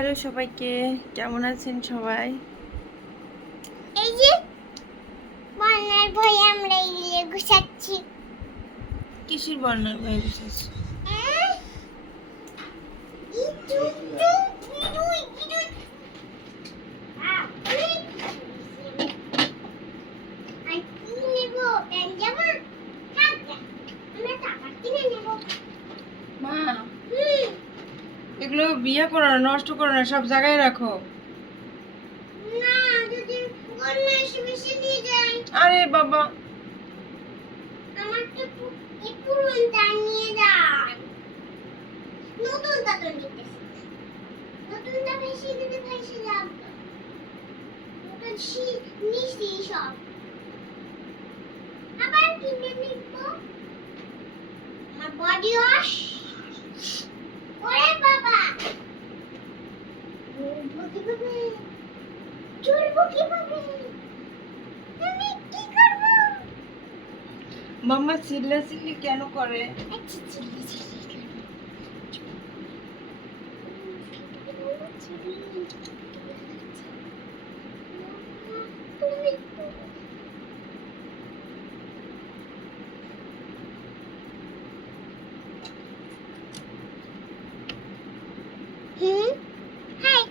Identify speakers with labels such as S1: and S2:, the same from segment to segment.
S1: Hello সবাইকে কেমন আছেন সবাই?
S2: এই যে বন্যার ভয় আমরা ইলে গুছাচ্ছি।
S1: কিসের বর্ণার ভাই বিশেষ
S2: আহ! ইটু, ইটু, ইটু, ইটু। আহ, অনেক। আর কি নেব? প্যান্ট জামা? থাক না। আমরা টাকা কিনে নেব।
S1: মা
S2: হুম,
S1: এগুলো বিয়ে করো না নষ্ট করো না সব জায়গায় রাখো। আরে বাবা।
S2: আবার কিনে নিব। আমার বডি ওয়াশ
S1: মাম্মা চিল্লা চিল্লি কেন করে?
S2: Thank চিল্লি চিল্লি করব তুমি হুম হাই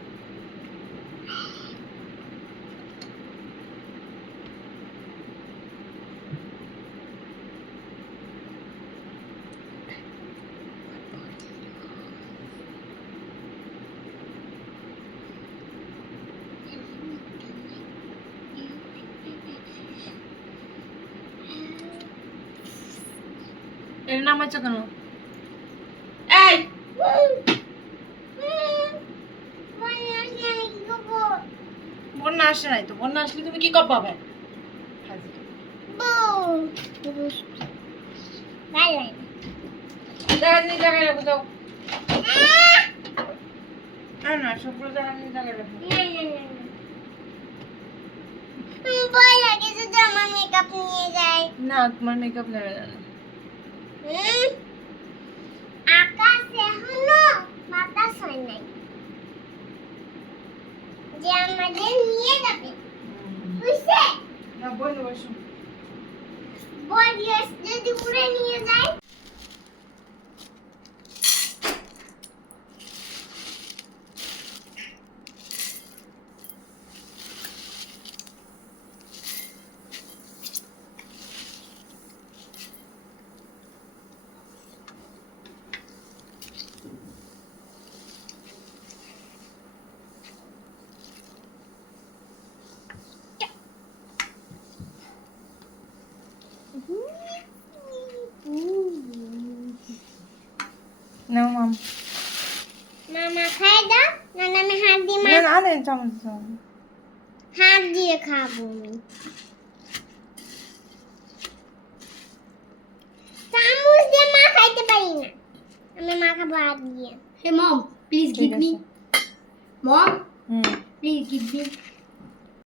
S1: এর নাম আছে কেন? এই! বন্যা আসে নাই তো বন্যা আসলে তুমি কি কর পাবে? জায়গা নিয়ে জায়গায় রাখো যাও না না সবগুলো জায়গা নিয়ে জায়গায় রাখো। না তোমার মেকআপ নেবে না।
S2: আকাশ এখনও বাতাস হয় নাই। যে আমাদের নিয়ে যাবে। বুঝছে?
S1: না বলো বসো
S2: বডিয়াস যদি উড়ে নিয়ে যায়
S1: না মাম
S2: মামা খাই দাও না আমি হাত দিয়ে
S1: না
S2: মা-
S1: না আরে চামচ চামচ।
S2: হাত দিয়ে খাব আমি। চামচ দিয়ে মা খাইতে পারি না। আমি মা খাব হাত দিয়ে।
S3: Hey mom, please
S1: ঠিক
S3: give me.
S1: আছে।
S3: Mom,
S1: hmm.
S3: please give me.